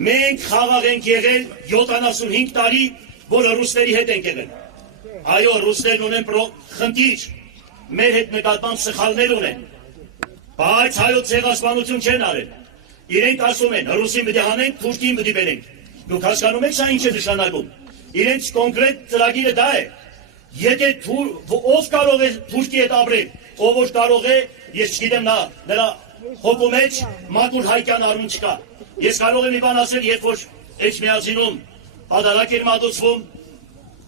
Մենք խաղաղ ենք եղել 75 տարի, որը ռուսների հետ ենք եղել։ Այո, ռուսներն ունեն խնդիր, մեր հետ նկատմամբ սխալներ ունեն, բայց հայոց ցեղասպանություն չեն արել։ Իրենք ասում են, ռուսին պիտի հանենք, թուրքին պիտի բերենք։ Դուք հասկանում եք սա ինչ է նշանակում։ Իրենց կոնկրետ ծրագիրը դա է։ Եթե ով կարող է թուրքի հետ ապրել, ով որ կարող է, ես չգիտեմ նրա հոգու մեջ մաքուր հայկյան առուն չկա։ Ես կարող եմ մի բան ասել, երբ որ Էջմիածինում պատարակ էր մատուցվում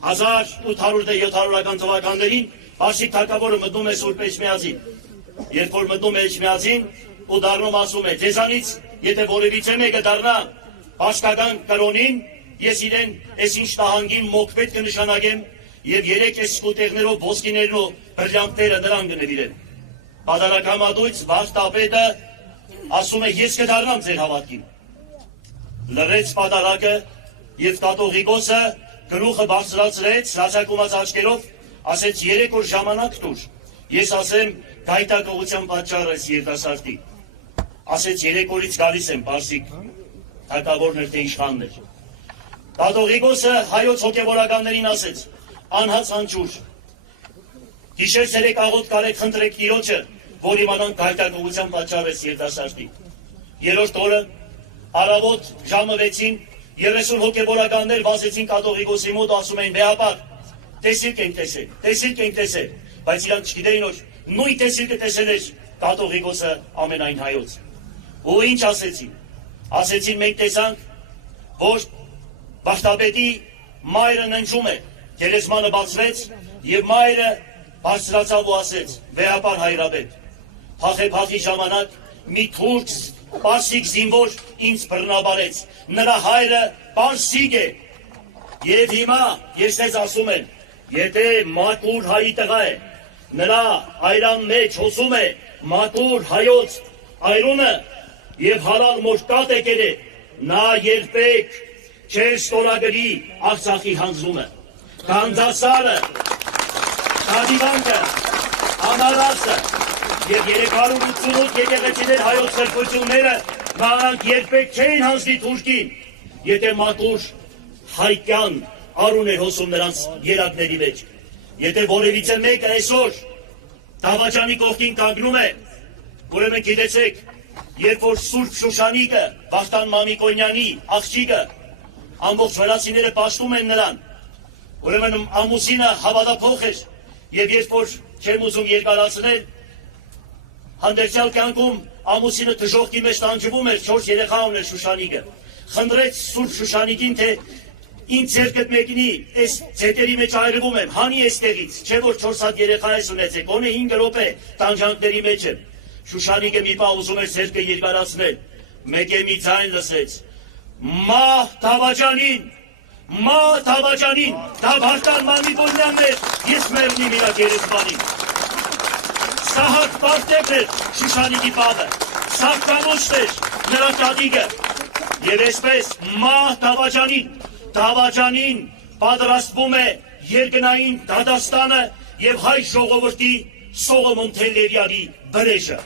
1800-700-ական թվականներին, Պարսիկ թագավորը մտնում է Սուրբ Էջմիածին։ Երբ որ մտնում է Էջմիածին ու դառնում ասում է, ձեզանից եթե որևիցե մեկը դառնա պարսկական կրոնին, ես իրեն այսինչ տահանգին մոկպետ կնշանակեմ եւ 3 սկուտեղներով ոսկիներն ու բրիլյանտները նրան կնվիրեն։ Պատարակամատույց վարդապետը ասում է, ես կդառնամ ձեր հավատքին։ Լռեց պատարակը եւ կաթողիկոսը գլուխը բարձրացրեց, հացակումած աչքերով, ասեց 3 օր ժամանակ տուր։ Ես ասեմ գայթակղության պատճառը երիտասարդի։ Ասեց 3 օրից գալիս եմ Պարսիկ թագավորներ թե իշխաններ։ Կաթողիկոսը հայոց հոգևորականներին ասեց. անհաց անջուր։ Գիշեր ցերեկ աղոտ կարեք խնդրեք Տիրոջը, որ իմանան գայթակղության պատճառը երիտասարդի։ Երրորդ օրը առավոտ ժամը 6-ին 30 հոգևորականներ վազեցին կաթողիկոսի մոտ, ասում էին վեհապար, տեսիլք ենք տեսել, բայց իրանք չգիտեին, որ նույն տեսիլքը տեսել էր կաթողիկոսը ամենայն հայոց։ Ու ինչ ասեցին։ Ասեցին մենք տեսանք, որ վարդապետի մայրը ննջում է, գերեզմանը բացվեց եւ մայրը բարձրացավ ու ասեց. վեհապար հայրապետ, փախի ժամանակ մի թուրք պարսիկ զինվոր ինձ բռնաբարեց, նրա հայրը պարսիկ է եւ հիմա ես ձեզ ասում եմ, եթե մաքուր հայի տղա է, նրա այրան մեջ հոսում է մաքուր հայոց այրունը եւ հալալ մորտատ եկել է, նա երբեք չէր ստորագրի Արցախի հանձնումը, Գանձասարը, Խադիվանքը, Ամարասը եւ 388 եկեղեցիներ հայոց սրբությունները նրանք երբեք չէին հանձնի թուրքին, եթե մաքուր հայկյան արուն էր հոսում նրանց երակների մեջ։ Եթե որևիցե մեկը այսօր Դավաճանի կողքին կանգնում է, ուրեմն գիտեցեք, երբ որ Սուրբ Շուշանիկը, Վախթան Մամիկոնյանի աղջիկը, ամբողջ վրացիները պաշտում են նրան, ուրեմն ամուսինը հավատափող էր, եւ երբ որ չեմ ուզում երկարացնել, հանդերձյալ կյանքում ամուսինը դժոխքի մեջ տանջվում էր, 4 երեխա ուներ Շուշանիկը, խնդրեց Սուրբ Շուշանիկին, թե ինձ ձերքդ մեկնի, այս ձետերի մեջ այրվում եմ, հանի էստեղից, չէ որ 4 հատ երեխա ես ունեցեք, գոնե 5 րոպե տանջանքների մեջ եմ։ Շուշանիկը մի պահ ուզում էր ձերքը երկարացնել, մեկ է մի ձայն լսեց. մահ Դավաճանին, դա Վարդան Մամիկոնյանն էր, ես մեռնիմ իրա գերեզմանին։ Սահակ Պարտեփն էր Շուշանիկի պահը, Սաղկամոշն էր նրա տատիկը, եւ այսպես մահ Դավաճանին պատրաստվում է երկնային դատաստանը եւ հայ ժողովրդի Սողոմոն Թելերյանի բրեժը։